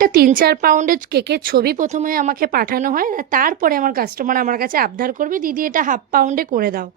একটা ৩-৪ পাউন্ডের কেকের ছবি প্রথমে আমাকে পাঠানো হয়, তারপরে আমার কাস্টমার আমার কাছে আবদার করবে, দিদি এটা হাফ পাউন্ডে করে দাও।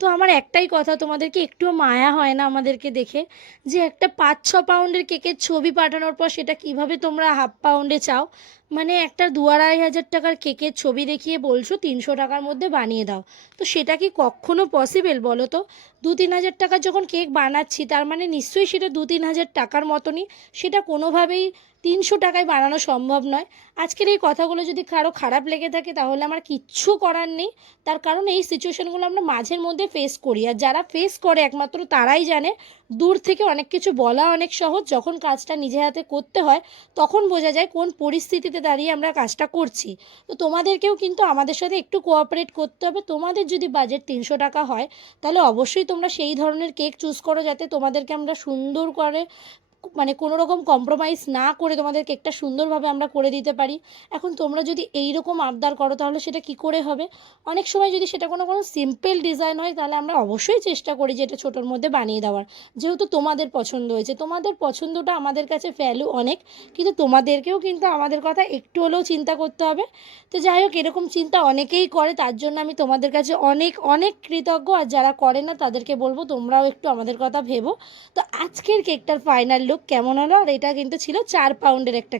তো আমার একটাই কথা, তোমাদেরকে একটুও মায়া হয় না আমাদেরকে দেখে? যে একটা ৫-৬ পাউন্ডের কেকের ছবি পাঠানোর পর সেটা কিভাবে তোমরা হাফ পাউন্ডে চাও? মানে একটা ২-২৫০০ টাকার কেকের ছবি দেখিয়ে বলছো ৩০০ টাকার মধ্যে বানিয়ে দাও। তো সেটা কি কখনো পসিবল বলো তো? ২-৩ হাজার টাকার যখন কেক বানাচ্ছি, তার মানে নিশ্চয়ই সেটা ২-৩ হাজার টাকার মতনই। সেটা কোনোভাবেই ৩০০ টাকায় বানানো সম্ভব নয়। আজকের এই কথাগুলো যদি কারো খারাপ লেগে থাকে তাহলে আমার কিচ্ছু করার নেই। তার কারণ এই সিচুয়েশনগুলো আমরা মাঝের মধ্যে ফেস করি, আর যারা ফেস করে একমাত্র তারাই জানে। দূর থেকে অনেক কিছু বলা অনেক সহজ, যখন কাজটা নিজে হাতে করতে হয় তখন বোঝা যায় কোন পরিস্থিতিতে দাঁড়িয়ে আমরা কাজটা করছি। তো তোমাদেরকেও কিন্তু আমাদের সাথে একটু কোঅপারেট করতে হবে। তোমাদের যদি বাজেট ৩০০ টাকা হয়, তাহলে অবশ্যই তোমরা সেই ধরনের কেক চুজ করো যাতে তোমাদেরকে আমরা সুন্দর করে, মানে কোনো রকম কম্প্রোমাইজ না করে তোমাদের কেকটা সুন্দরভাবে আমরা করে দিতে পারি। এখন তোমরা যদি এই রকম আবদার করো তাহলে সেটা কি করে হবে? অনেক সময় যদি সেটা কোনো সিম্পল ডিজাইন হয় তাহলে আমরা অবশ্যই চেষ্টা করি যে এটা ছোটোর মধ্যে বানিয়ে দেওয়ার। যেহেতু তোমাদের পছন্দ হয়েছে, তোমাদের পছন্দটা আমাদের কাছে ভ্যালু অনেক, কিন্তু তোমাদেরকেও কিন্তু আমাদের কথা একটু হলেও চিন্তা করতে হবে। তো যাই হোক, এরকম চিন্তা অনেকেই করে, তার জন্য আমি তোমাদের কাছে অনেক অনেক কৃতজ্ঞ। আর যারা করে না তাদেরকে বলবো তোমরাও একটু আমাদের কথা ভেবো। তো আজকের কেকটার ফাইনাল লুক কেমন হলো? আর এটা কিন্তু ছিল ৪ পাউন্ডের একটা